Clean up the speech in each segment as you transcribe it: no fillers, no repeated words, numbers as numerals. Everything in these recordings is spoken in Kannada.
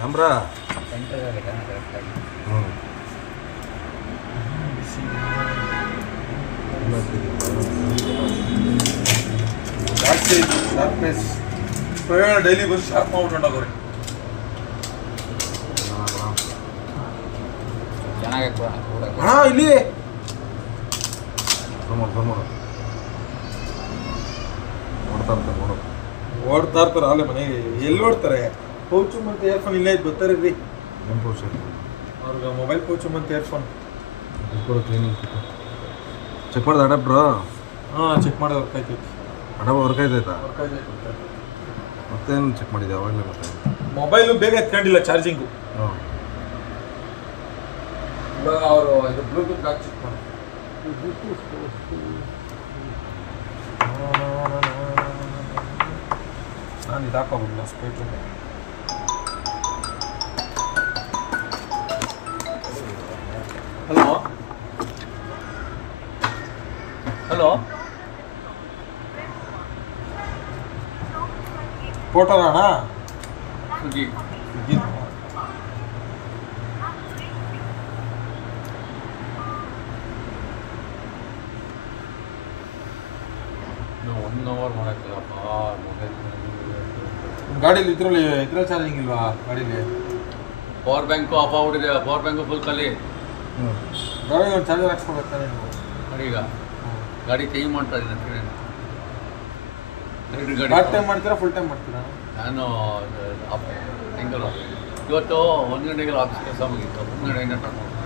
ಕ್ಯಾಮ್ರಾ ಸೆಂಟರ್ ಕರೆಕ್ಟಾಗಿ ಜಾಸ್ತಿ ಶಾರ್ಪ್ನೆಸ್ ಪ್ರಯಾಣ ಡೈಲಿ ಬಂದು ಶಾರ್ಪ್ ಮಾಡ್ಕೊಂಡು ಹೋಗೋರಿ ಚೆನ್ನಾಗಿ ಹಾ ಇಲ್ಲಿ ಓಡ್ತಾ ಇರ್ತಾರೆ ಅಲ್ಲೇ ಮನೆಗೆ ಎಲ್ಲಿ ಓಡ್ತಾರೆ ಪೌಚು ಮತ್ತು ಇಯರ್ಫೋನ್ ಇಲ್ಲೇ ಇದ್ದು ಬರ್ತಾರೆ ರೀ ಅವ್ರಿಗೆ ಮೊಬೈಲ್ ಪೌಚು ಮತ್ತು ಇಯರ್ಫೋನ್ ಕ್ಲೀನಿಂಗ್ ಚೆಕ್ ಮಾಡಿದ ಅಡಾಪ್ಟ್ರು ಹಾಂ ಚೆಕ್ ಮಾಡಿ ವರ್ಕ್ ಆಯ್ತೈತಿ ವರ್ಕ್ ಆಯ್ತಾಯ್ತಾ ಮತ್ತೇನು ಚೆಕ್ ಮಾಡಿದೆ ಅವಾಗಲೇ ಮತ್ತೆ ಮೊಬೈಲು ಬೇಗ ಎತ್ಕೊಂಡಿಲ್ಲ ಚಾರ್ಜಿಂಗು ಹಾಂ ಇವಾಗ ಅವರು ಇದು ಬ್ಲೂಟೂತ್ ಹಾಕಿ ಚೆಕ್ ಮಾಡಿ ನಾನು ಇದು ಹಾಕೋಬಿಡಲ್ಲ ಸ್ಪೀಟು ಹಲೋ ಹಲೋ ಫೋಟೋನಾ ಅಣ್ಣ ಸುಗ್ಗಿ ನಾವು 1 ಅವರ್ ಮಾಡೋಕ್ಕಿಲ್ಲಪ್ಪ ಮೊಬೈಲ್ ಗಾಡೀಲಿ ಇದ್ರಲ್ಲಿ ಚಾರ್ಜಿಂಗ್ ಇಲ್ವಾ ಗಾಡೀಲಿ ಪವರ್ ಬ್ಯಾಂಕು ಆಫ್ ಆಗ್ಬಿಟ್ಟಿದೆ ಪವರ್ ಬ್ಯಾಂಕು ಫುಲ್ ಖಾಲಿ ಗಾಡಿ ಒಂದು ಚಾರ್ಜರ್ ಹಾಕ್ಸ್ಕೊಬೇಕಾನೆ ನೀವು ನೋಡಿ ಈಗ ಗಾಡಿ ಚೇಂಜ್ ಮಾಡ್ತಾ ಇದ್ದೀನಿ ಗಾಡಿ ಪಾರ್ಟ್ ಟೈಮ್ ಮಾಡ್ತೀರಾ ಫುಲ್ ಟೈಮ್ ಮಾಡ್ತೀರಾ ನಾನು ಸಿಂಗಲ್ ಇವತ್ತು 1 ಗಂಟೆಗೆಲ್ಲ ಆಫೀಸ್ ಕೆಲಸ ಮುಗಿತ್ತು 1 ಗಂಟೆಯಿಂದ ಸ್ಟಾರ್ಟ್ ಮಾಡ್ತೀನಿ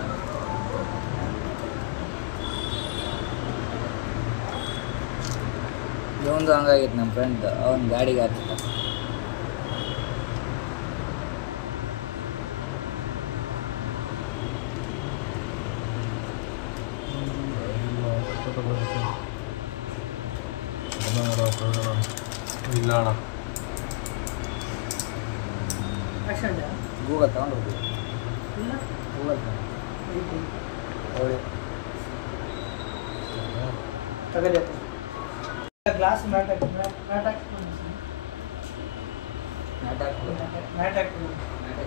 ಇವಂದು ಹಂಗಾಗಿತ್ತು ನಮ್ಮ ಫ್ರೆಂಡ್ ಅವನ ಗಾಡಿಗೆ ಹಾಕ್ತ ಇಲ್ಲ ಅಣ್ಣ ಗೂಗಲ್ ತಗೊಂಡು ಹೋಗಿ ಗೂಗಲ್ ತಗೊಳ್ಳಿ ಗ್ಲಾಸ್ ಮ್ಯಾಟ್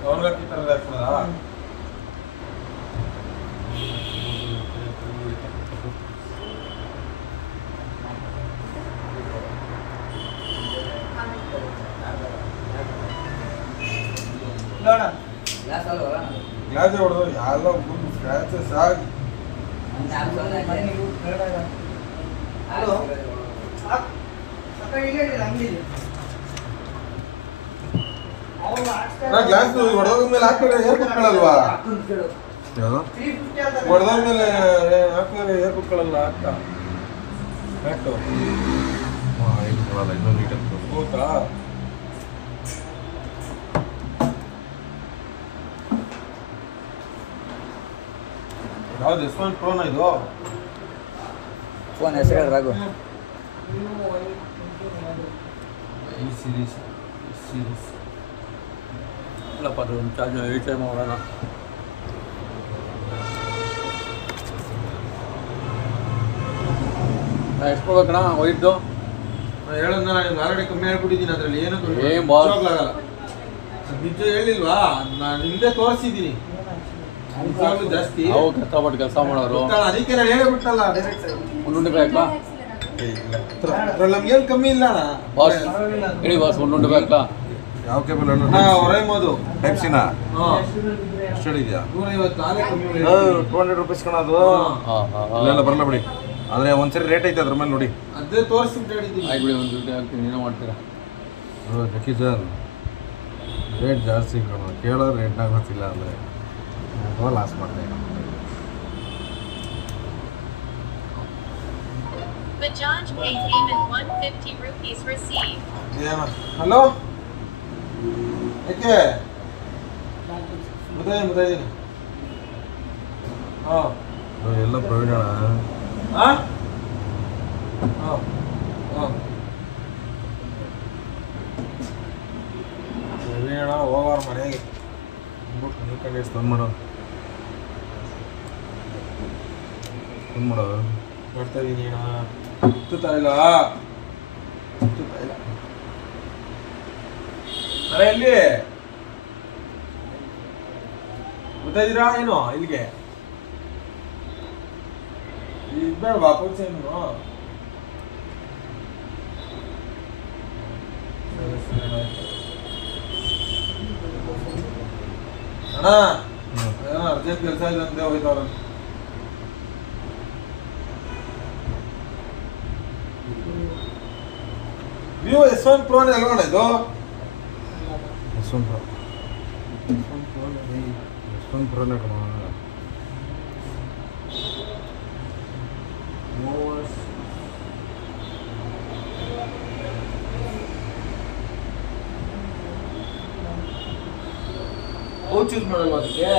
ಅವ್ರಿಗೆ ಈ ಥರದ್ದು ಹಾಕ್ಬಿಡೋದಾ ಗ್ಲಾಸ್ ಹೊಡೆದು ಎಲ್ಲ ಒಂದು ಸ್ಕ್ರಾಚಸ್ ಆಗಿ ಹಲೋ ಗ್ಲಾಸ್ ಹೊಡೆದ ಮೇಲೆ ಹಾಕಿದ್ರೆ ಏರ್ ಕುತ್ಕೊಳ್ಳಲ್ವಾ ಯಾವುದು ಹೊಡೆದ ಮೇಲೆ ಹಾಕಿದ್ರೆ ಏರ್ ಕುತ್ಕೊಳ್ಳಲ್ಲ ಅಂತ ಮ್ಯಾಟು ಇನ್ನೂ ನೀಟಾಗಿ ಹೌದಾ ಯಾವ್ದು S1 Proನ ಇದು ಫೋನ್ ಹೆಸರು ಹೇಳಿ ರಾಘು ಈ ಸೀರೀಸ್ ಇಲ್ಲಪ್ಪ ಅದು ಒಂದು ಚಾರ್ಜ್ ರೀಚಾರ್ಜ್ ಮಾಡೋಣ ನಾ ಎಷ್ಟು ಕೊಡ್ಬೇಕಣ್ಣ ಒಯ್ದು ಹೇಳೋದು ನಾನು ಆಲ್ರೆಡಿ ಕಮ್ಮಿ ಹೇಳ್ಬಿಟ್ಟಿದ್ದೀನಿ ಅದರಲ್ಲಿ ಏನು ಏನ್ ಬಾಸ್? ಆಗಲ್ಲ ನಿಜ ಹೇಳಿಲ್ವಾ ನಾನು ಹಿಂದೆ ತೋರಿಸಿದ್ದೀನಿ ನಿಜವಾಗ್ಲೂ ಜಾಸ್ತಿ ನಾವು ಕಷ್ಟಪಟ್ಟು ಕೆಲಸ ಮಾಡೋರು ಗೊತ್ತಲ್ಲ, ಅದಕ್ಕೆ ನಾನು ಹೇಳಿಬಿಟ್ಟಲ್ಲ ಡೈರೆಕ್ಟ್ ಉಂಡುಂಡೆ ಬೇಕಾ ಅದ್ರಲ್ಲಿ ನಮ್ಗೇನು ಕಮ್ಮಿ ಇಲ್ಲ ಅಣ್ಣ ಬಾಸ್ ಹೇಳಿ ಬಾಸ್ ಉಂಡುಂಡೆ ಬೇಕಾ ಯಾವ ಕೇಬಲ್ ಹೊರೈಮೋದು ಟೈಪ್ ಸಿನಾ ಹಾಂ ಎಷ್ಟು ಹೇಳಿದ್ಯಾ 150 ನಾಳೆ ಕಮ್ಮಿ ₹200 ಕಣ ಅದು ಹಾಂ ಹಾಂ ಇಲ್ಲ ಬರಲ್ಲ ಬಿಡಿ ಆದರೆ ಒಂದ್ಸರಿ ರೇಟ್ ಐತೆ ಅದ್ರ ಮೇಲೆ ನೋಡಿ ಅದೇ ತೋರಿಸ್ಬಿಟ್ಟು ಹೇಳಿದ್ದೀನಿ ಆಯ್ತು ಬಿಡಿ ಒಂದು ದುಡ್ಡು ಹಾಕ್ತೀನಿ ನೀನು ಮಾಡ್ತೀರಾ ಜಕ್ಕಿ ಸರ್ ರೇಟ್ ಜಾಸ್ತಿ ಕಣ ಕೇಳೋ ರೇಟ್ನಾಗ ಗೊತ್ತಿಲ್ಲ ಅಂದರೆ ಲಾಸ್ ಮಾಡ್ದೆ Bajaj Pay payment 150 rupees received. Hello ಯಾಕೆ ಮುದ್ದಾಯಿದ್ದೀನಿ ಹಾಂ ಎಲ್ಲ ಪ್ರವೀಣ ಹಾಂ ಹಾಂ ಹಾಂ ಪ್ರವೀಣ ಹೋಗೋರು ಮನೆಗೆ ಅಂದ್ಬಿಟ್ಟು ಎಷ್ಟು ಫೋನ್ ಮಾಡೋ ಮಾಡ್ತಾ ಇದ್ದೀನಿ ಅಣ್ಣ ಗೊತ್ತಾ ಇಲ್ಲ ಅರೆ ಎಲ್ಲಿ ಗೊತ್ತಾಯಿದ್ದೀರಾ ಏನು ಇಲ್ಲಿಗೆ ಬೇಡವಾ ಪೌಚ್ ಏನು ಅಣ್ಣ ಅರ್ಜೆಂಟ್ ಕೆಲಸ ಇಲ್ಲ ಅಂದೆ ಹೋಯ್ತವ್ರ ವಿವೋ S1 Pro ಅಲ್ವಣ್ಣ ಇದು S1 Pro ಕಣ ಪೌಚ್ ಯೂಸ್ ಮಾಡಲ್ಲ ಅದಕ್ಕೆ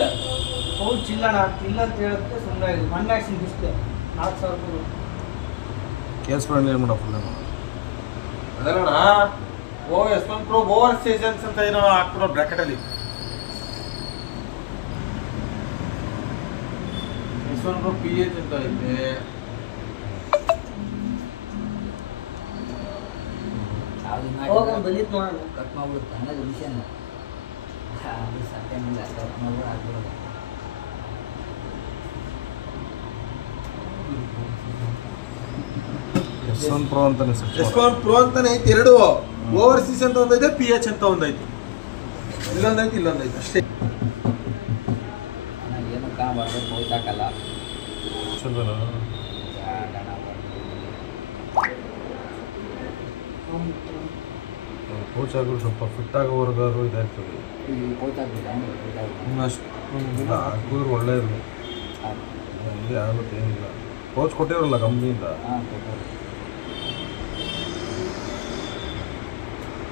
ಪೌಚ್ ಇಲ್ಲ ಇಲ್ಲ ಅಂತ ಹೇಳೋದಕ್ಕೆ ಸುಮ್ಮನೆ ಇದೆ ಒನ್ ಆಕ್ಷನ್ ಡಿಸ್ಪ್ಲೇ 4000 ರೂಪಾಯಿ ಕೇಸ್ ಫ್ರೆಂಡ್ಲಿ ಏನು ಮಾಡೋ ಫುಲ್ ಅದಲ್ಲಣ್ಣ S1 Pro ಓವರ್ ಸೀಸನ್ಸ್ ಅಂತ ಏನೋ ಹಾಕ್ಬಿಡೋ ಬ್ರಾಕೆಟ್ ಅಲ್ಲಿ S1 Pro PH ಅಂತ ಐತೆ ಹೋಗೋಣ ಬಂದಿತ್ತು ನೋಡೋಣ ಕಟ್ ಮಾಡ್ಬಿಡುತ್ತೆ ಹಂಗಾಗಿ ಮಿಷನ್ ಅದು ಸತ್ತೇನಿಲ್ಲ ಕಟ್ ಮಾಡ್ಬಿಡು ಆಗ್ಬಿಡೋದು S1 Pro ಅಂತಾನೆ ಸರ್ಚ್ S1 Pro ಅಂತಾನೆ ಐತೆ ಎರಡು ಓವರ್ಸೀಸ್ ಅಂತ ಒಂದೈತೆ PH ಅಂತ ಒಂದೈತೆ ಇಲ್ಲೊಂದೈತೆ ಅಷ್ಟೇ ಏನು ಕಾಣಬಾರ್ದು ಪೌಚ್ ಹಾಕಲ್ಲ ಪೌಚ್ ಆಗೋರು ಸ್ವಲ್ಪ ಫಿಟ್ ಆಗೋವರೆಗಾದ್ರು ಇದಾಗ್ತದೆ ಈ ಪೌಚ್ ಹಾಕ್ಬಿಟ್ಟು ಇಲ್ಲ ಹಾಕಿದ್ರು ಒಳ್ಳೆಯದು ಇಲ್ಲಿ ಆಗುತ್ತೆ ಏನಿಲ್ಲ ಪೌಚ್ ಕೊಟ್ಟಿರಲ್ಲ ಕಂಪ್ನಿಯಿಂದ ಹಾಂ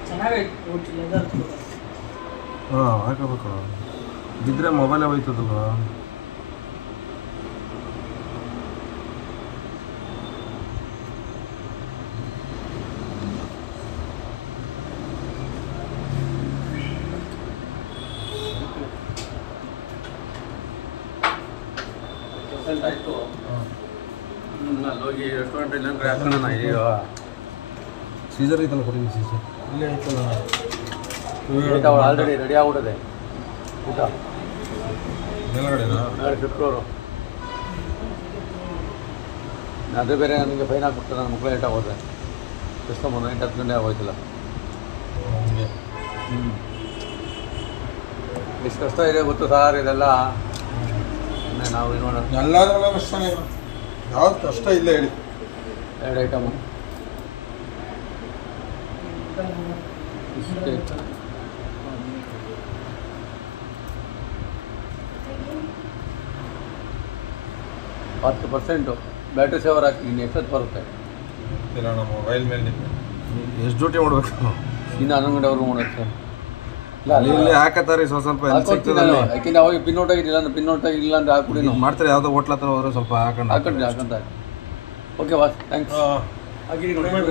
ಚೆನ್ನಾಗೈತೆ ಪೌಚ್ ಲೆದರ್ ಹಾಂ ಹಾಕಬೇಕು ಬಿದ್ದರೆ ಮೊಬೈಲೇ ಹೋಯ್ತದಲ್ವ ಆಯಿತು ಅಲ್ಲಿ ಹೋಗಿ ರೆಸ್ಟೋರೆಂಟ್ ಇಲ್ಲಾಂದ್ರೆ ಹಾಕೋಣ ಈಗ ಸೀಸರ್ ಐತಲ್ಲ ಕೊಡಿ ಸೀಸರ್ ಇಲ್ಲೇ ಐತಲ್ಲ ಅವಳು ಆಲ್ರೆಡಿ ರೆಡಿ ಆಗ್ಬಿಟ್ಟಿದೆ ಊಟ ಮೇಲ್ಗಡೆನಾ ನಾಳೆ 5th ಫ್ಲೋರು ಅದು ಬೇರೆ ನನಗೆ ಫೈನ್ ಹಾಕ್ಬಿಟ್ಟು ನನ್ನ ಮಕ್ಕಳು ಲೇಟಾಗಿ ಹೋದ್ರೆ ಎಷ್ಟು 9-10 ಗಂಟೆ ಆಗೋಯ್ತಿಲ್ಲ ಎಷ್ಟು ಕಷ್ಟ ಇದೆ ಗೊತ್ತು ಸಾರ್ ಇದೆಲ್ಲ ನಾವು ನೋಡೋಣ ಎಲ್ಲಾದ್ರಲ್ಲ ಕಷ್ಟನೇ ಯಾವ್ದು ಕಷ್ಟ ಇಲ್ಲ ಹೇಳಿ 2 ಐಟಮು ಇಷ್ಟೇ 10% ಬ್ಯಾಟ್ರಿ ಸೇವರ್ ಹಾಕಿ ಇನ್ನು ಎಷ್ಟೊತ್ತು ಬರುತ್ತೆ ಇಲ್ಲ ನಮ್ಮ ಮೊಬೈಲ್ ಮೇಲೆ ಎಷ್ಟು ಡ್ಯೂಟಿ ಮಾಡ್ಬೇಕು ಇನ್ನು 11 ಗಂಟೆವರೆಗೂ ಮಾಡೋಕ್ಕೆ ಅಲ್ಲಿ ಇಲ್ಲಿ ಹಾಕತ್ತಾರೆ ಸ್ವಲ್ಪ ಎಲ್ಲಿ ಸಿಗ್ತದೆ ಅಲ್ಲಿ ಯಾಕೆಂದ್ರೆ ಅವಾಗ ಪಿನ್ನೋಟ್ ಆಗಿಲ್ಲ ಅಂದ್ರೆ ಪಿನ್ನೋಟ್ ಆಗಿಲ್ಲ ಅಂದ್ರೆ ಹಾಕ್ಬಿಡಿ ಇದು ಮಾಡ್ತಾರೆ ಯಾವುದೋ ಹೋಟ್ಲ ಹತ್ರ ಹೋದ್ರೆ ಸ್ವಲ್ಪ ಹಾಕೊಂಡು ಹಾಕೊಂಡ್ರಿ ಓಕೆ ಬಾಸ್ ಥ್ಯಾಂಕ್ಸ್ ಪೇಮೆಂಟ್